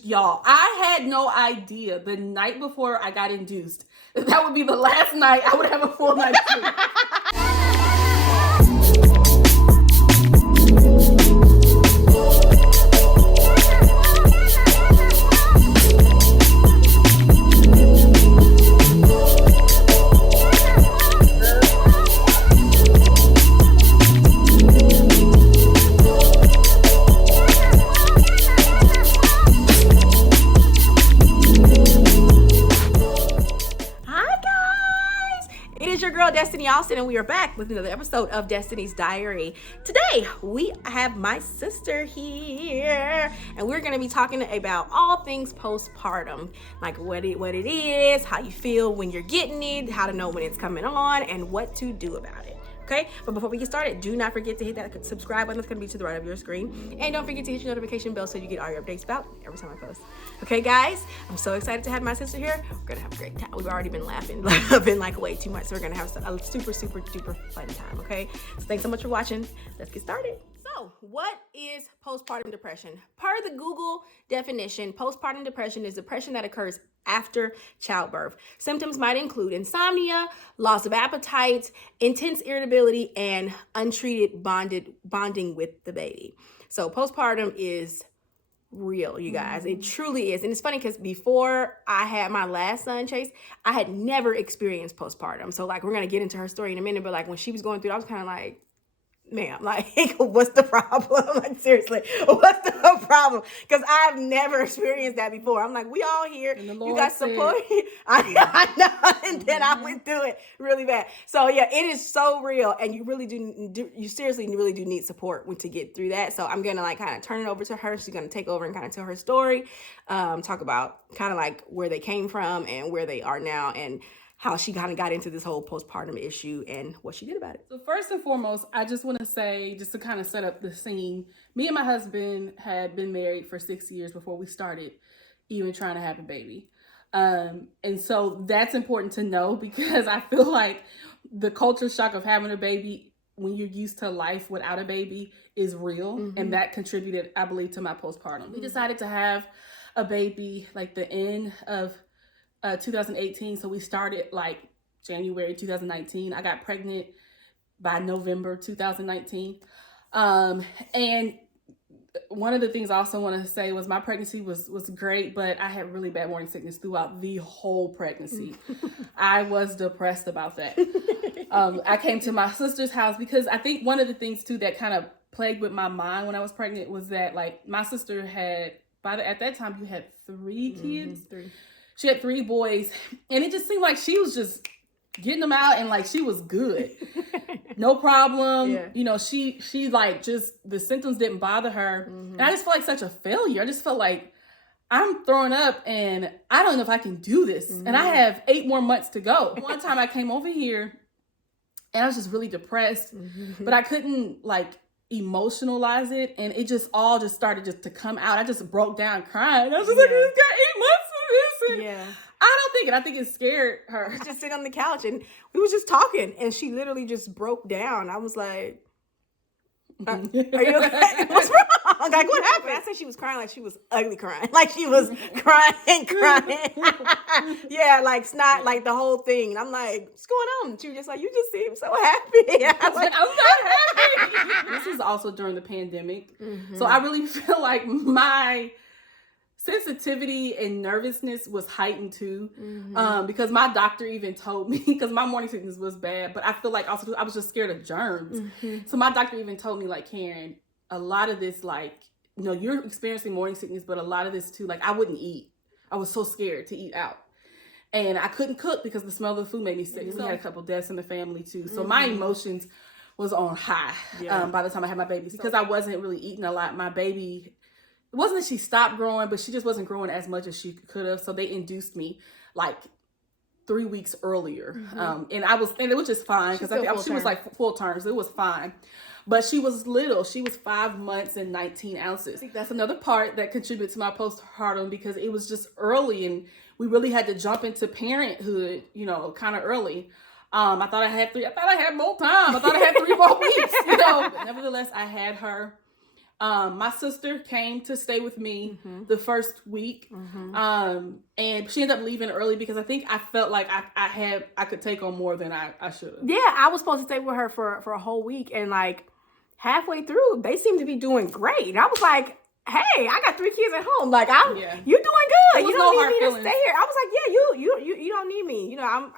Y'all, I had no idea the night before I got induced that would be the last night I would have a full night's sleep. Destiny Austin, and we are back with another episode of Destiny's Diary. Today we have my sister here, and we're going to be talking about all things postpartum, like what it is, how you feel when you're getting it, how to know when it's coming on, and what to do about it. Okay, but before we get started, do not forget to hit that subscribe button that's going to be to the right of your screen, and don't forget to hit your notification bell so you get all your updates about every time I post. Okay, guys, I'm so excited to have my sister here. We're gonna have a great time. We've already been laughing like way too much, so we're gonna have a super duper fun time. Okay, so thanks so much for watching. Let's get started. So, what is postpartum depression? Per the Google definition, postpartum depression is depression that occurs after childbirth. Symptoms might include insomnia, loss of appetite, intense irritability, and untreated bonding with the baby. So postpartum is real, you guys. It truly is. And it's funny because before I had my last son, Chase, I had never experienced postpartum. So like, we're going to get into her story in a minute, but like when she was going through it, I was kind of like, ma'am, like, what's the problem? Like, seriously, what's the problem? Because I've never experienced that before. I'm like, we all here. You got support. I know. And then I went through it really bad. So yeah, it is so real. And you really you seriously really do need support to get through that. So I'm going to like kind of turn it over to her. She's going to take over and kind of tell her story, talk about kind of like where they came from and where they are now, and how she kind of got into this whole postpartum issue and what she did about it. So first and foremost, I just want to say, just to kind of set up the scene, me and my husband had been married for 6 years before we started even trying to have a baby. And so that's important to know, because I feel like the culture shock of having a baby when you're used to life without a baby is real. Mm-hmm. And that contributed, I believe, to my postpartum. Mm-hmm. We decided to have a baby like the end of 2018. So we started like January 2019. I got pregnant by November 2019. And one of the things I also want to say was my pregnancy was great, but I had really bad morning sickness throughout the whole pregnancy. I was depressed about that. I came to my sister's house because I think one of the things too that kind of plagued with my mind when I was pregnant was that like my sister had, at that time you had 3 kids. 3. She had 3 boys, and it just seemed like she was just getting them out, and like she was good, no problem. Yeah. You know, she like just the symptoms didn't bother her, and I just felt like such a failure. I just felt like I'm throwing up, and I don't know if I can do this, and I have 8 more months to go. One time I came over here, and I was just really depressed, but I couldn't like emotionalize it, and it just all just started just to come out. I just broke down crying. I was just like, I got 8 months. Yeah, I think it scared her. I was just sitting on the couch and we was just talking, and she literally just broke down. I was like, are you okay? What's wrong? Like, what happened? I said she was crying like she was ugly crying. Like she was crying. Yeah, like snot, like the whole thing. And I'm like, what's going on? She was just like, you just seem so happy. I was like, I'm not happy. This was also during the pandemic. So I really feel like my sensitivity and nervousness was heightened too, because my doctor even told me, because my morning sickness was bad, but I feel like also I was just scared of germs. So my doctor even told me, like, Karen, a lot of this, like, you know, you're experiencing morning sickness, but a lot of this too, like, I wouldn't eat. I was so scared to eat out, and I couldn't cook because the smell of the food made me sick. So we had a couple deaths in the family too, so my emotions was on high by the time I had my baby, because I wasn't really eating a lot. My baby, it wasn't that she stopped growing, but she just wasn't growing as much as she could have. So they induced me like 3 weeks earlier. And it was just fine, because she was like full term, so it was fine. But she was little. She was 5 months and 19 ounces. I think that's another part that contributed to my postpartum, because it was just early, and we really had to jump into parenthood, you know, kind of early. I thought I had more time. I thought I had 3 more weeks, you know. But nevertheless, I had her. My sister came to stay with me the first week. And she ended up leaving early because I think I felt like I could take on more than I should have. Yeah, I was supposed to stay with her for a whole week, and like halfway through, they seemed to be doing great. And I was like, hey, I got 3 kids at home. Like, you're doing good. You don't need me to stay here. I was like, yeah, you don't need me. You know,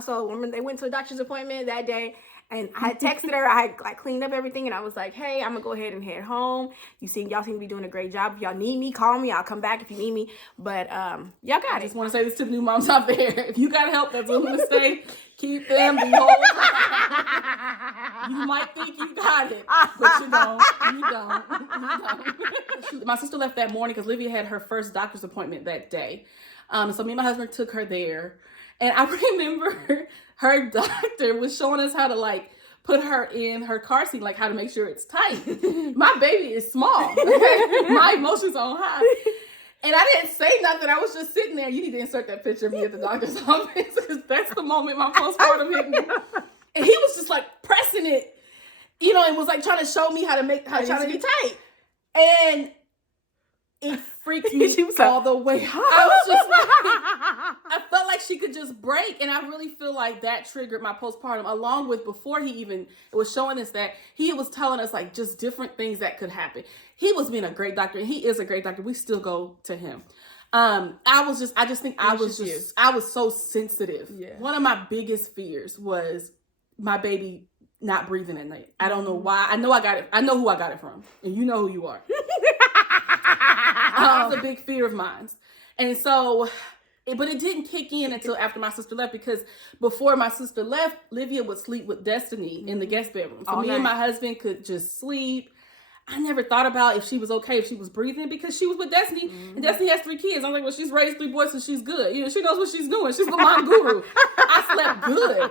so when they went to the doctor's appointment that day, and I had texted her, I had like cleaned up everything, and I was like, hey, I'm gonna go ahead and head home. Y'all seem to be doing a great job. If y'all need me, call me. I'll come back if you need me. But y'all got it. I just want to say this to the new moms out there. If you got help that's willing to stay, keep them the whole time. You might think you got it, but you don't. You don't. My sister left that morning because Livia had her first doctor's appointment that day. So me and my husband took her there. And I remember her doctor was showing us how to like put her in her car seat, like how to make sure it's tight. My baby is small. My emotions on high. And I didn't say nothing. I was just sitting there. You need to insert that picture of me at the doctor's office because that's the moment my postpartum hit me. And he was just like pressing it, and was like trying to show me how to be tight. And it freaked me all the way out. I was just like, I felt like she could just break. And I really feel like that triggered my postpartum, along with before he even was showing us that, he was telling us like just different things that could happen. He was being a great doctor, and he is a great doctor. We still go to him. I was so sensitive. Yeah. One of my biggest fears was my baby not breathing at night. I don't know why. I know I got it. I know who I got it from, and you know who you are. That was a big fear of mine. And so, but it didn't kick in until after my sister left, because before my sister left, Livia would sleep with Destiny in the guest bedroom. So and my husband could just sleep. I never thought about if she was okay, if she was breathing, because she was with Destiny, and Destiny has 3 kids. I'm like, well, she's raised 3 boys, so she's good. She knows what she's doing. She's the mom guru. I slept good.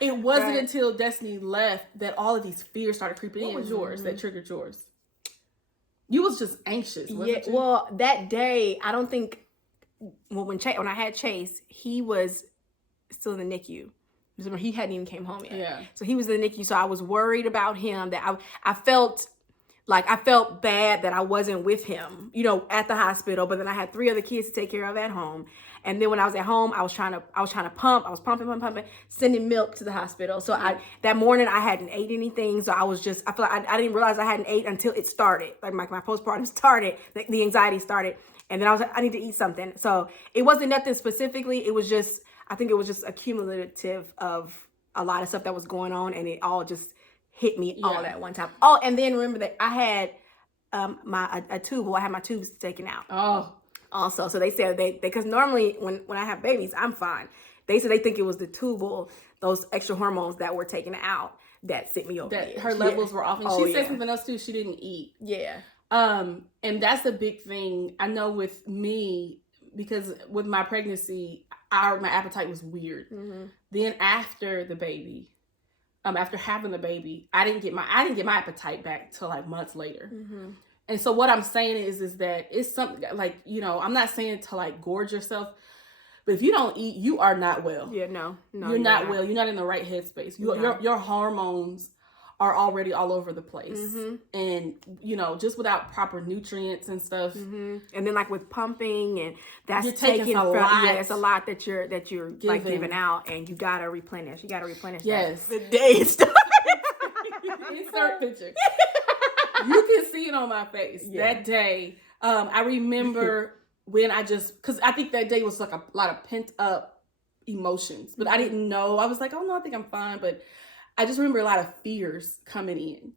It wasn't until Destiny left that all of these fears started creeping in. What was yours that triggered yours? You was just anxious, wasn't you? Well, that day, I don't think, when I had Chase, he was still in the NICU. He hadn't even came home yet. Yeah. So he was in the NICU, so I was worried about him, that I felt bad that I wasn't with him, at the hospital, but then I had 3 other kids to take care of at home. And then when I was at home, I was trying to pump. I was pumping, sending milk to the hospital. So that morning I hadn't ate anything. So I feel like I didn't realize I hadn't ate until it started. Like my postpartum started, the anxiety started. And then I was like, I need to eat something. So it wasn't nothing specifically. I think it was just accumulative of a lot of stuff that was going on. And it all just hit me all at one time. Oh, and then remember that I had a tubal. I had my tubes taken out. Oh. Also, so they said because normally when I have babies, I'm fine. They said they think it was the tubal, those extra hormones that were taken out, that sent me over. That her levels were off, and she said something else too. She didn't eat. Yeah. And that's a big thing. I know with me, because with my pregnancy, my appetite was weird. Then after the baby, after having the baby, I didn't get my appetite back till like months later. And so what I'm saying is that it's something like, I'm not saying to like gorge yourself, but if you don't eat, you are not well. Yeah, no, you're not well. You're not in the right headspace. Your hormones are already all over the place. And, just without proper nutrients and stuff. And then like with pumping, and that's taking a lot. Yeah, it's a lot that you're like giving out, and you got to replenish. Yes. The day it started. Insert picture. You can see it on my face. Yeah. That day, I remember when because I think that day was like a lot of pent up emotions, but I didn't know. I was like, oh no, I think I'm fine. But I just remember a lot of fears coming in.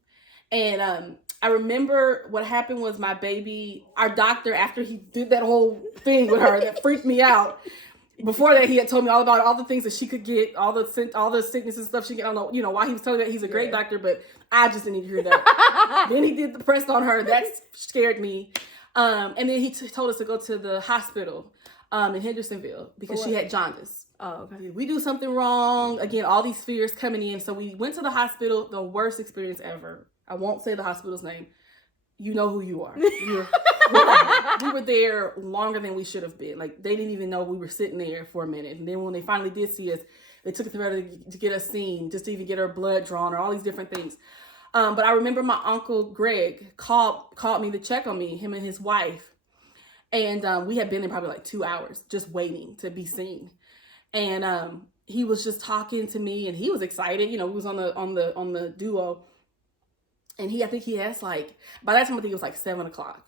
And I remember what happened was my baby, our doctor, after he did that whole thing with her that freaked me out, before that, he had told me all about all the things that she could get, all the sickness and stuff she get. I don't know, why he was telling me that he's a great doctor, but I just didn't need to hear that. Then he did the press on her. That scared me. And then he told us to go to the hospital in Hendersonville because she had jaundice. Oh, okay. We do something wrong. Again, all these fears coming in. So we went to the hospital, the worst experience ever. I won't say the hospital's name. You know who you are. We were there longer than we should have been. Like, they didn't even know we were sitting there for a minute. And then when they finally did see us, they took it to get us seen, just to even get her blood drawn or all these different things. But I remember my uncle Greg called me to check on me, him and his wife. And we had been there probably like 2 hours just waiting to be seen. And he was just talking to me and he was excited. You know, we was on the duo. And I think he asked like, by that time I think it was like 7 o'clock.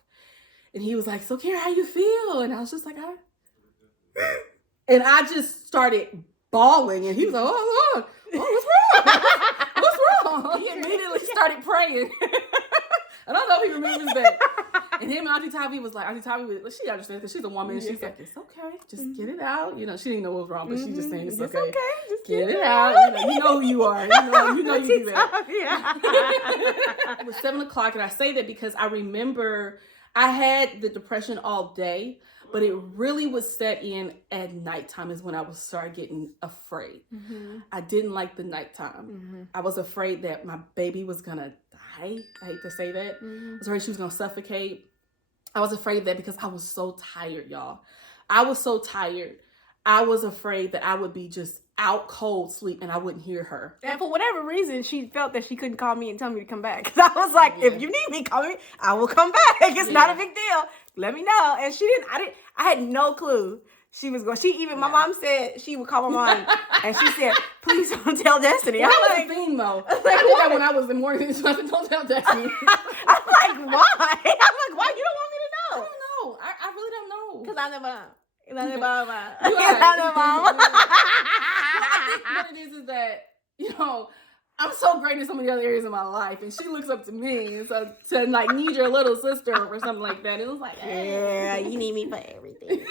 And he was like, so Karen, how you feel? And I was just like, and I just started bawling. And he was like, oh, what's wrong? What's wrong? He immediately started praying. I don't know if he remembers that. And him and Auntie Tavi was like, she understands because she's a woman. And she's like, it's okay. Just get it out. You know, she didn't know what was wrong, but she just saying it's okay. It's okay. Just get it out. You know who you are. You know you do that. Yeah. It was 7 o'clock. And I say that because I remember I had the depression all day, but it really was set in at nighttime is when I would start getting afraid. Mm-hmm. I didn't like the nighttime. Mm-hmm. I was afraid that my baby was going to die. I hate to say that. Mm-hmm. I was afraid she was going to suffocate. I was afraid of that because I was so tired, y'all. I was so tired. I was afraid that I would be just out cold sleep and I wouldn't hear her. And for whatever reason, she felt that she couldn't call me and tell me to come back. Because I was like, if you need me, call me. I will come back. It's not a big deal. Let me know. And I had no clue she was going. My mom said she would call my mom and she said, please don't tell Destiny. That was a thing though. I did that when I was in morning. So I said, don't tell Destiny. I'm like, why? I'm like, why? You don't want me to know? I don't know. I really don't know. Because I'm the mom. I think what it is that, you know, I'm so great in so many other areas of my life, and she looks up to me, and so to like need your little sister or something like that, it was like, yeah, you need me for everything.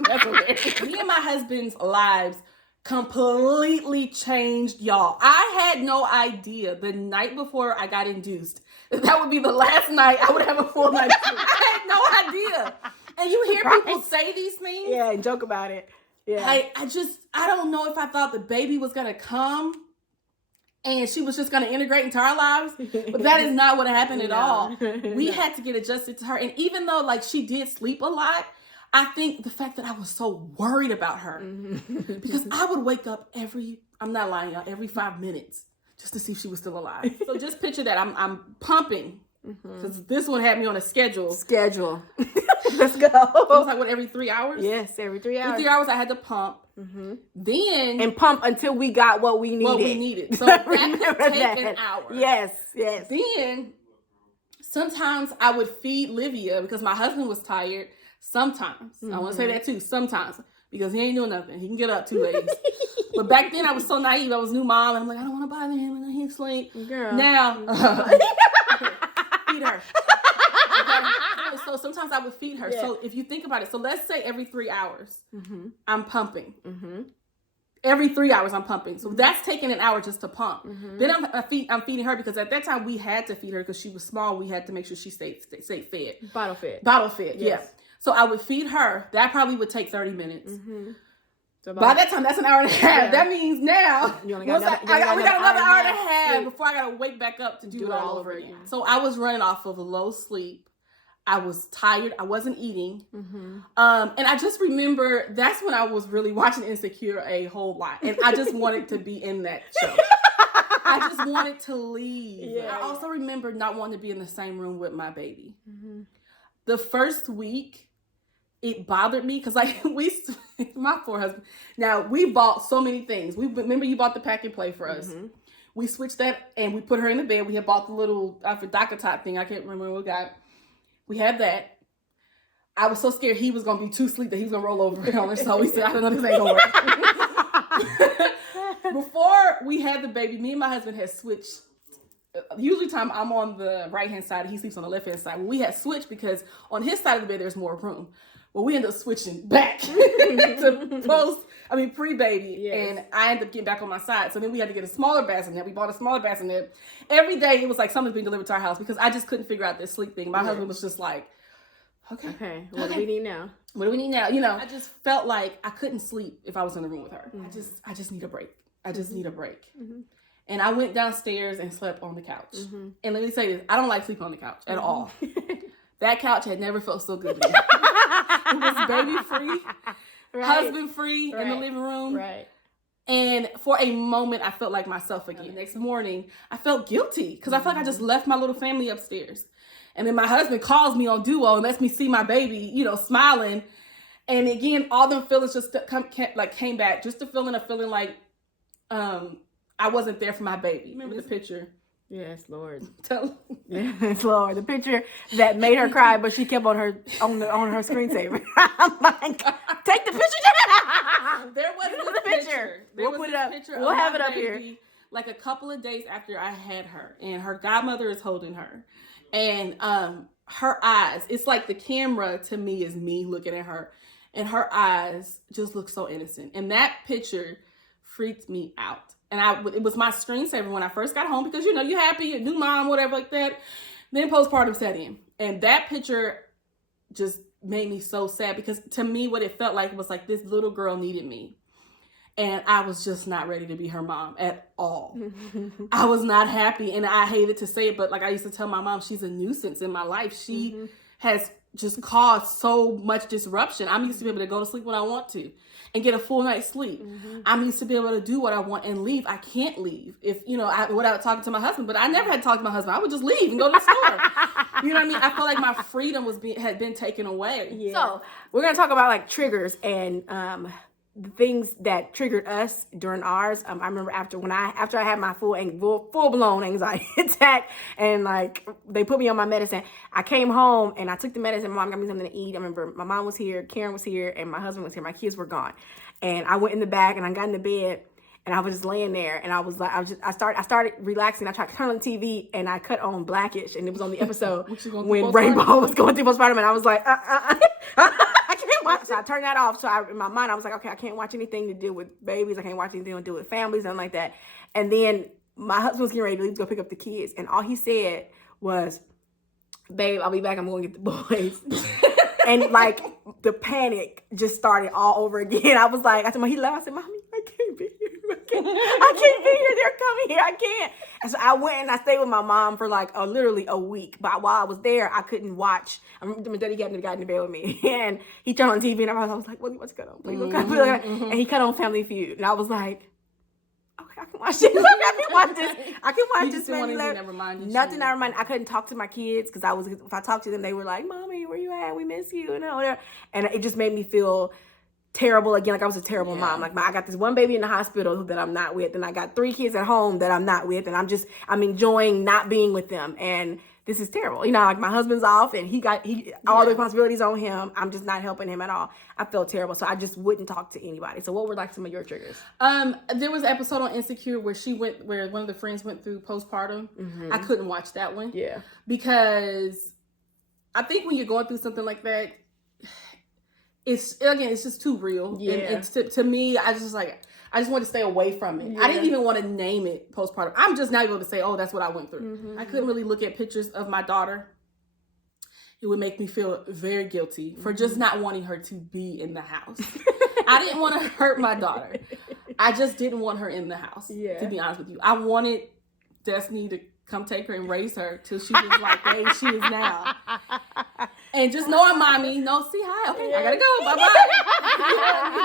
That's okay. Me and my husband's lives completely changed, y'all. I had no idea the night before I got induced that would be the last night I would have a full night. I had no idea. And you hear people say these things. Yeah, and joke about it. Yeah. I don't know if I thought the baby was going to come and she was just going to integrate into our lives. But that is not what happened at all. We had to get adjusted to her. And even though like she did sleep a lot, I think the fact that I was so worried about her because I would wake up I'm not lying, y'all, every 5 minutes just to see if she was still alive. So just picture that. I'm pumping because this one had me on a schedule. Let's go. It was like, every 3 hours? Yes, every 3 hours. Every 3 hours I had to pump. Mm-hmm. Then... And pump until we got what we needed. So that could take an hour. Yes. Then, sometimes I would feed Livia because my husband was tired. Sometimes. I want to say that too. Sometimes. Because he ain't doing nothing. He can get up 2 ways. But back then I was so naive. I was a new mom. And I'm like, I don't want to bother him. And he's asleep. Girl. Now... feed her. Okay? So sometimes I would feed her. Yeah. So if you think about it, so let's say every 3 hours, I'm pumping. Mm-hmm. Every 3 hours I'm pumping. So that's taking an hour just to pump. Mm-hmm. Then I'm feeding her because at that time we had to feed her because she was small. We had to make sure she stayed fed. Bottle fed. Yes. Yeah. So I would feed her. That probably would take 30 minutes. Mm-hmm. So by that time, that's an hour and a half. Yeah. That means now we got another hour and a half before I got to wake back up to do it all over again. So I was running off of a low sleep. I was tired. I wasn't eating. Mm-hmm. And I just remember that's when I was really watching Insecure a whole lot. And I just wanted to be in that show. I just wanted to leave. Yeah. I also remember not wanting to be in the same room with my baby. Mm-hmm. The first week, it bothered me because my poor husband. Now we bought so many things. Remember you bought the pack and play for us. Mm-hmm. We switched that and we put her in the bed. We had bought the little DACA top thing. I can't remember what we got. We had that. I was so scared he was gonna be too asleep that he was gonna roll over on her. So we said, I don't know, this ain't gonna work. Before we had the baby, me and my husband had switched. Usually time I'm on the right hand side, he sleeps on the left hand side. Well, we had switched because on his side of the bed there's more room. Well, we ended up switching back to pre-baby. Yes. And I ended up getting back on my side. So then we had to get a smaller bassinet. We bought a smaller bassinet. Every day it was like something's being delivered to our house because I just couldn't figure out this sleep thing. My husband was just like, okay. What do we need now? What do we need now? You know, I just felt like I couldn't sleep if I was in the room with her. Mm-hmm. I just need a break. I just need a break. Mm-hmm. And I went downstairs and slept on the couch. Mm-hmm. And let me say this, I don't like sleeping on the couch at all. That couch had never felt so good to me. It was baby free, husband free in the living room. Right. And for a moment, I felt like myself again. The next morning, I felt guilty because I felt like I just left my little family upstairs. And then my husband calls me on Duo and lets me see my baby, smiling. And again, all them feelings just came back. Just the feeling of feeling like I wasn't there for my baby. Remember the picture? Yes, Lord. Yes, Lord. The picture that made her cry, but she kept on her screensaver. I'm like, take the picture down. There was this picture. We'll put it up. We'll have it up here. Like a couple of days after I had her, and her godmother is holding her, and her eyes. It's like the camera to me is me looking at her, and her eyes just look so innocent. And that picture freaked me out. And it was my screensaver when I first got home because, you're happy, you're a new mom, whatever like that. Then postpartum set in. And that picture just made me so sad because to me, what it felt like was like this little girl needed me. And I was just not ready to be her mom at all. I was not happy. And I hated to say it, but like I used to tell my mom, she's a nuisance in my life. She has just caused so much disruption. I'm used to be able to go to sleep when I want to and get a full night's sleep. I'm used to be able to do what I want and leave. I can't leave without talking to my husband, but I never had to talk to my husband. I would just leave and go to the store. You know what I mean? I felt like my freedom had been taken away. Yeah. So we're going to talk about like triggers and the things that triggered us during ours. I remember after I had my full blown anxiety attack and like they put me on my medicine, I came home and I took the medicine. My mom got me something to eat. I remember my mom was here, Karen was here, and my husband was here. My kids were gone, and I went in the back and I got in the bed and I was just laying there and I was like, I started relaxing. I tried to turn on the TV and I cut on Blackish, and it was on the episode when Rainbow was going through postpartum, and I was like, I can't watch. So I turned that off. So in my mind, I was like, okay, I can't watch anything to do with babies. I can't watch anything to do with families, nothing like that. And then my husband was getting ready to leave to go pick up the kids, and all he said was, "Babe, I'll be back. I'm going to get the boys." And like the panic just started all over again. I was like, he left. I said, "Mommy, I can't be here. I can't be here. They're coming here. I can't." And so I went and I stayed with my mom for like literally a week. But while I was there, I couldn't watch. I remember my daddy got in the bed with me, and he turned on TV, and I was like, "What's going on? Please, and he cut on Family Feud, and I was like, okay, I can watch this. I can watch this. Nothing I remind. I couldn't talk to my kids because if I talked to them, they were like, "Mommy, where you at? We miss you," and all that. And it just made me feel terrible again, like I was a terrible mom. Like I got this one baby in the hospital that I'm not with, and I got 3 kids at home that I'm not with, and I'm enjoying not being with them, and this is terrible. Like my husband's off, and all the responsibilities on him. I'm just not helping him at all. I felt terrible, so I just wouldn't talk to anybody. So what were like some of your triggers? There was an episode on Insecure where one of the friends went through postpartum. I couldn't watch that one. Yeah, because I think when you're going through something like that, it's just too real. Yeah. And to me, I just wanted to stay away from it. Yeah. I didn't even want to name it postpartum. I'm just not able to say, oh, that's what I went through. I couldn't really look at pictures of my daughter. It would make me feel very guilty for just not wanting her to be in the house. I didn't want to hurt my daughter. I just didn't want her in the house, to be honest with you. I wanted Destiny to come take her and raise her till she was like the age she is now. And just knowing mommy, see, hi, okay, I gotta go, bye-bye.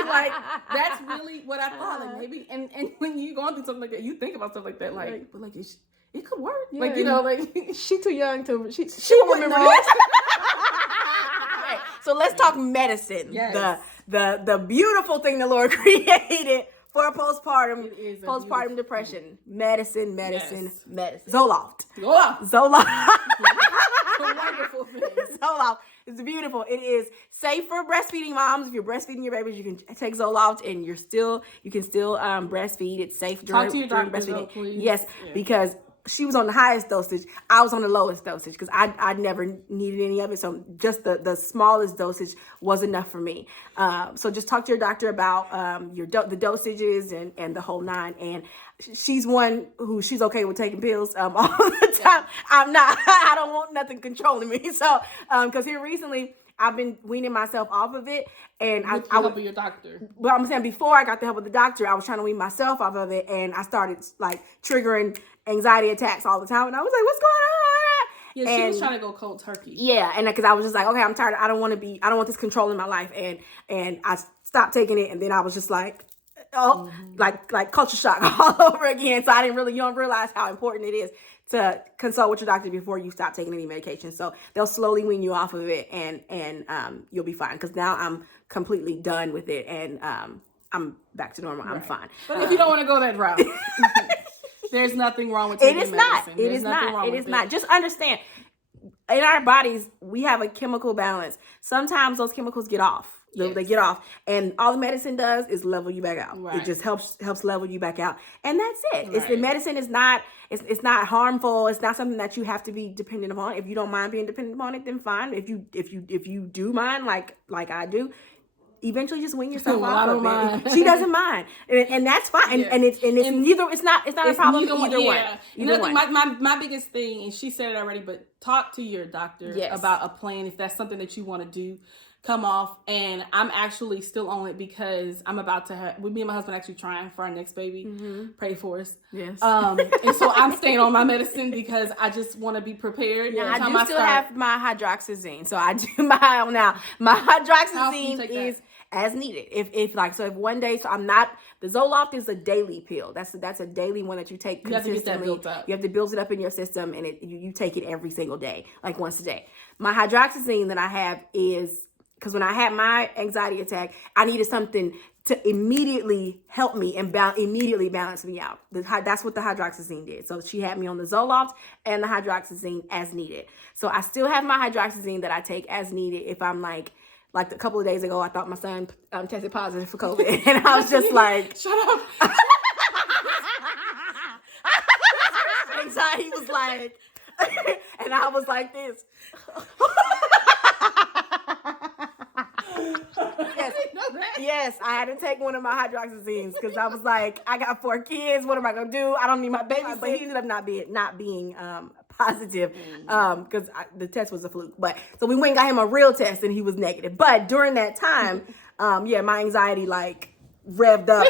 Like, that's really what I thought. Like, maybe, and when you're going through something like that, you think about stuff like that, like, but like, it could work. Yeah, like, she too young to, she won't remember this. So let's talk medicine. Yes. The beautiful thing the Lord created for postpartum depression. Medicine. Zoloft. Wonderful thing. Zoloft. It's beautiful. It is safe for breastfeeding moms. If you're breastfeeding your babies, you can take Zoloft and you can still breastfeed. It's safe during breastfeeding. Please. Yes, because she was on the highest dosage. I was on the lowest dosage because I never needed any of it. So just the smallest dosage was enough for me. So just talk to your doctor about the dosages and the whole 9. And she's one who she's okay with taking pills all the time. I'm not. I don't want nothing controlling me. So because here recently, I've been weaning myself off of it, and I help with your doctor. But I'm saying before I got the help with the doctor, I was trying to wean myself off of it, and I started like triggering anxiety attacks all the time, and I was like, "What's going on?" Yeah, she was trying to go cold turkey. Yeah, and because I was just like, "Okay, I'm tired. I don't want this control in my life," and I stopped taking it, and then I was just like, like culture shock all over again. So you don't realize how important it is to consult with your doctor before you stop taking any medication. So they'll slowly wean you off of it, and you'll be fine. Because now I'm completely done with it, and I'm back to normal. I'm fine. But if you don't want to go that route, there's nothing wrong with it. Taking is not. medicine. It is not. It is not. Just understand, in our bodies, we have a chemical balance. Sometimes those chemicals get off. Yes. They get off, and all the medicine does is level you back out. Right. It just helps level you back out, and that's it. Right. It's the medicine is not it's not harmful. It's not something that you have to be dependent upon. If you don't mind being dependent upon it, then fine. If you do mind, like I do, eventually just wean yourself off of it. She doesn't mind, and that's fine. And it's neither. It's not a problem either way. Either one. My biggest thing, and she said it already, but talk to your doctor about a plan if that's something that you want to do. Come off, and I'm actually still on it because I'm about to have, with me and my husband actually trying for our next baby. Pray for us. Yes. And so I'm staying on my medicine because I just want to be prepared. Yeah, I do still have my hydroxyzine, so I do my hydroxyzine is as needed. If one day, so I'm not, the Zoloft is a daily pill. That's a daily one that you take consistently. You have to get that built up. You have to build it up in your system, and you take it every single day, like once a day. My hydroxyzine that I have is, because when I had my anxiety attack, I needed something to immediately help me and immediately balance me out. That's what the hydroxyzine did. So she had me on the Zoloft and the hydroxyzine as needed. So I still have my hydroxyzine that I take as needed. If I'm like a couple of days ago, I thought my son tested positive for COVID. And I was just like, shut up. Anxiety was like, and I was like this. Yes, I had to take one of my hydroxyzines because I was like, I got 4 kids. What am I gonna do? I don't need my baby. But he ended up not being positive because the test was a fluke. But so we went and got him a real test, and he was negative. But during that time, my anxiety like revved up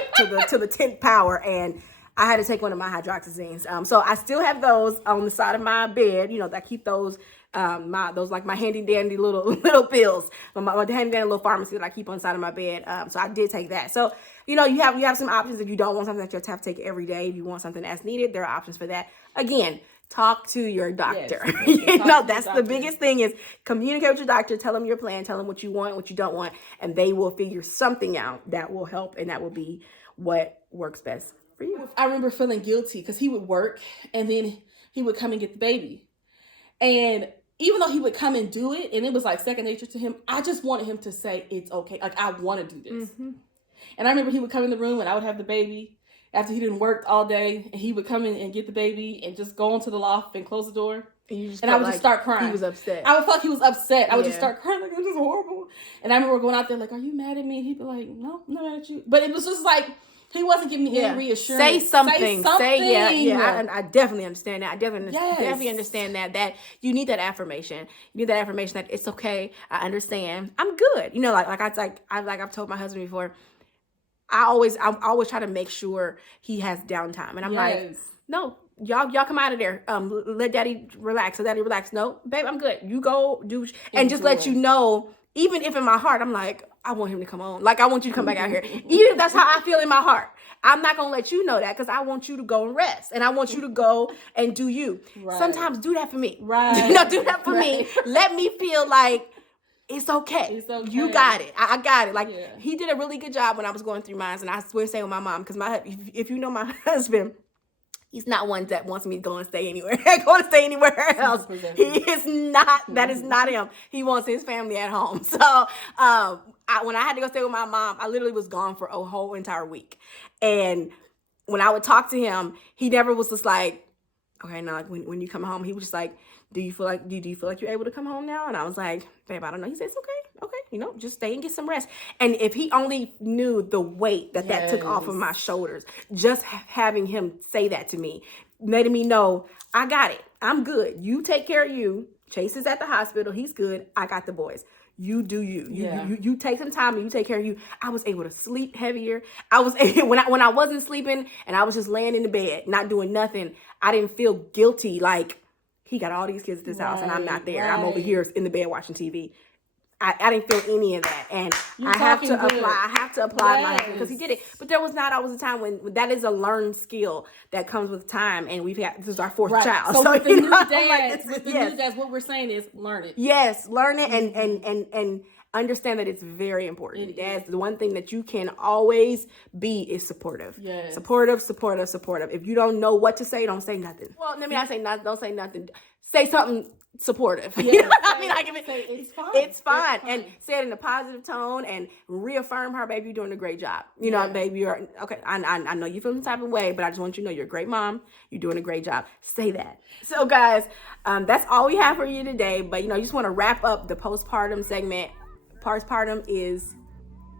to the 10th power, and I had to take one of my hydroxyzines. So I still have those on the side of my bed. I keep those. My handy dandy little pills, my handy dandy little pharmacy that I keep on the side of my bed. So I did take that. So you have some options if you don't want something that you have to take every day. If you want something as needed, there are options for that. Again, talk to your doctor. Yes. That's the biggest thing is communicate with your doctor. Tell them your plan. Tell them what you want, what you don't want, and they will figure something out that will help, and that will be what works best for you. I remember feeling guilty because he would work and then he would come and get the baby, and even though he would come and do it, and it was like second nature to him, I just wanted him to say, it's okay. Like, I want to do this. And I remember he would come in the room and I would have the baby after he didn't work all day. And he would come in and get the baby and just go into the loft and close the door. And I would just start crying. He was upset. I would feel like he was upset. I would just start crying like, this is horrible. And I remember going out there like, are you mad at me? And he'd be like, no, I'm not mad at you. But it was just like, he wasn't giving me any reassurance. Say something. I definitely understand that. I definitely understand that you need that affirmation. You need that affirmation that it's okay. I understand. I'm good. I've told my husband before. I always try to make sure he has downtime, and I'm like, no, y'all come out of there. Let daddy relax. Let daddy relax. No, babe, I'm good. You go do, and just let you know. Even if in my heart, I'm like, I want him to come on. Like, I want you to come back out here. Even if that's how I feel in my heart. I'm not going to let you know that because I want you to go and rest. And I want you to go and do you. Right. Sometimes do that for me. Right. Do that for me. Let me feel like it's okay. It's okay. You got it. I got it. Like, he did a really good job when I was going through mine. And I swear to say with my mom, because if you know my husband, he's not one that wants me to go and stay anywhere. Else. He is not. That is not him. He wants his family at home. So when I had to go stay with my mom, I literally was gone for a whole entire week. And when I would talk to him, he never was just like, okay, now when you come home, he was just like, do you feel like you're able to come home now? And I was like, babe, I don't know. He said, it's okay, just stay and get some rest. And if he only knew the weight that took off of my shoulders, just having him say that to me, letting me know, I got it. I'm good. You take care of you. Chase is at the hospital. He's good. I got the boys. You do you. You take some time and you take care of you. I was able to sleep heavier. I was able, when I wasn't sleeping and I was just laying in the bed, not doing nothing, I didn't feel guilty like he got all these kids at this house and I'm not there. I'm over here in the bed watching TV. I didn't feel any of that. And You're I have to talking good. apply. I have to apply my husband because he Yes. did it. But there was not always a time when that is a learned skill that comes with time, and this is our fourth Right. child. So with the you new know, dads, like, new dads, what we're saying is learn it. yes, learn it and understand that it's very important. It Dads, the one thing that you can always be is supportive. Yes. Supportive. If you don't know what to say, don't say nothing. Well, let me not say nothing. Don't say nothing. Say something supportive. Yeah, you know what I mean? Like, it's fine. It's fine. And say it in a positive tone and reaffirm her, baby, you're doing a great job. You know, baby, you're okay. I know you feel the type of way, but I just want you to know you're a great mom. You're doing a great job. Say that. So guys, that's all we have for you today. But you just want to wrap up the postpartum segment. Postpartum is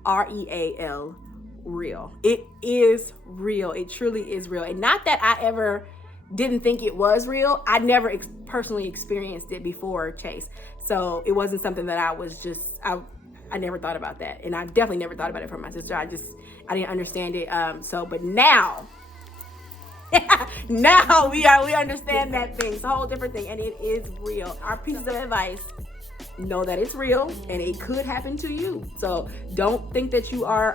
real. Real. It is real. It truly is real. And not that I ever didn't think it was real. I never personally experienced it before Chase. So it wasn't something that I was just, I never thought about that. And I definitely never thought about it for my sister. I didn't understand it. But now, now we understand that thing. It's a whole different thing. And it is real. Our pieces of advice, know that it's real and it could happen to you. So don't think that you are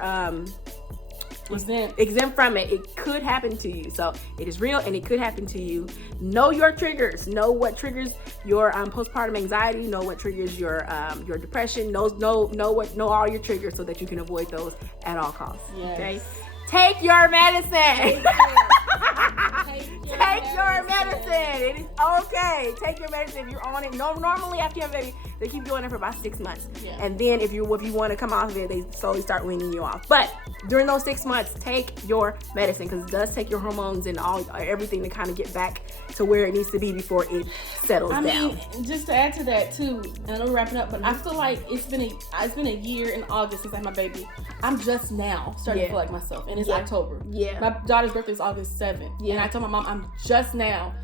exempt from it. It could happen to you. So it is real and it could happen to you. Know your triggers. Know what triggers your postpartum anxiety. Know what triggers your depression. Know all your triggers so that you can avoid those at all costs. Yes. Okay. Take your medicine. Take your medicine. It is okay. Take your medicine if you're on it. No, normally after you have a baby, they keep you on it for about 6 months. Yeah. And then if you want to come off of it, they slowly start weaning you off. But during those 6 months, take your medicine because it does take your hormones and everything to kind of get back to where it needs to be before it settles down. I mean, just to add to that too, and I'm wrapping up, but I feel like it's been a year in August since I had my baby. I'm just now starting to feel like myself, and it's October. Yeah. My daughter's birthday is August 7th. Yeah. And I told my mom, I'm just now,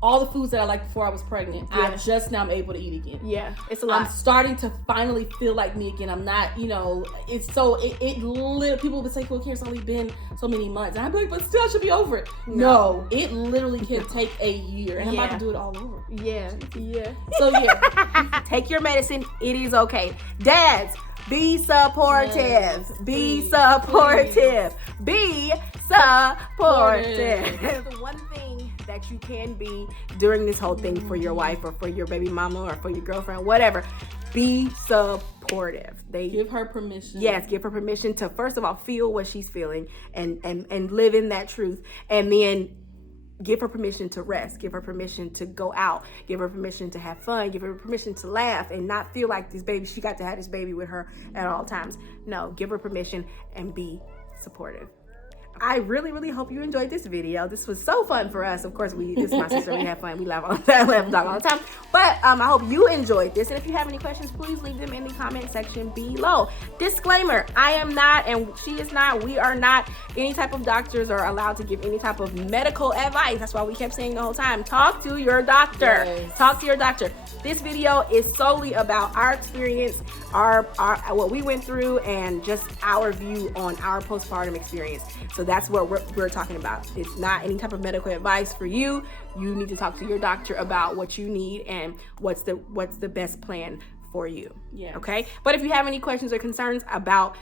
all the foods that I liked before I was pregnant, I just now am able to eat again. Yeah, it's a lot. I'm starting to finally feel like me again. I'm not, it's so, it literally, people would say, well, Karen, it's only been so many months. And I'd be like, but still I should be over it. No, it literally can take a year. And I'm about to do it all over. Yeah. So take your medicine. It is okay. Dads, be supportive. Yes, be supportive. Be supportive. The one thing that you can be during this whole thing for your wife or for your baby mama or for your girlfriend, whatever, be supportive. Give her permission. Yes, give her permission to, first of all, feel what she's feeling and live in that truth. And then give her permission to rest. Give her permission to go out. Give her permission to have fun. Give her permission to laugh and not feel like she got to have this baby with her at all times. No, give her permission and be supportive. I really, really hope you enjoyed this video. This was so fun for us. Of course, this is my sister. We have fun. We laugh all the time. Laugh and talk all the time. But I hope you enjoyed this. And if you have any questions, please leave them in the comment section below. Disclaimer, I am not, and she is not, we are not any type of doctors or allowed to give any type of medical advice. That's why we kept saying the whole time, talk to your doctor. Yes. Talk to your doctor. This video is solely about our experience, our what we went through, and just our view on our postpartum experience. So that's what we're talking about. It's not any type of medical advice for you. You need to talk to your doctor about what you need and what's the best plan for you. Yeah. Okay. But if you have any questions or concerns about,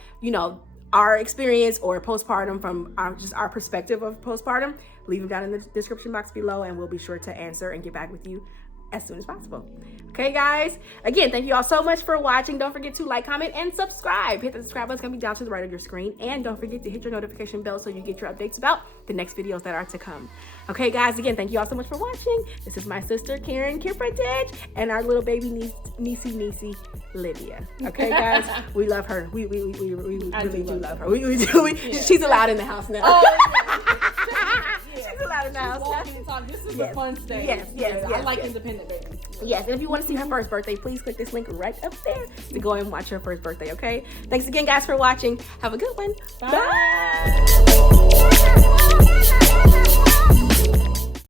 our experience or postpartum from our perspective of postpartum, leave them down in the description box below, and we'll be sure to answer and get back with you as soon as possible. Okay, guys? Again, thank you all so much for watching. Don't forget to like, comment, and subscribe. Hit the subscribe button. It's going to be down to the right of your screen. And don't forget to hit your notification bell so you get your updates about the next videos that are to come. Okay, guys? Again, thank you all so much for watching. This is my sister, Karen Frontage, and our little baby niecey, Lydia. Okay, guys? We love her. We really do love her. We do. She's allowed in the house now. Oh, She's allowed in the house. This is the fun stage. Yes. I like independent babies. Yes, and if you want to see her first birthday, please click this link right up there to go and watch her first birthday, okay? Thanks again, guys, for watching. Have a good one. Bye.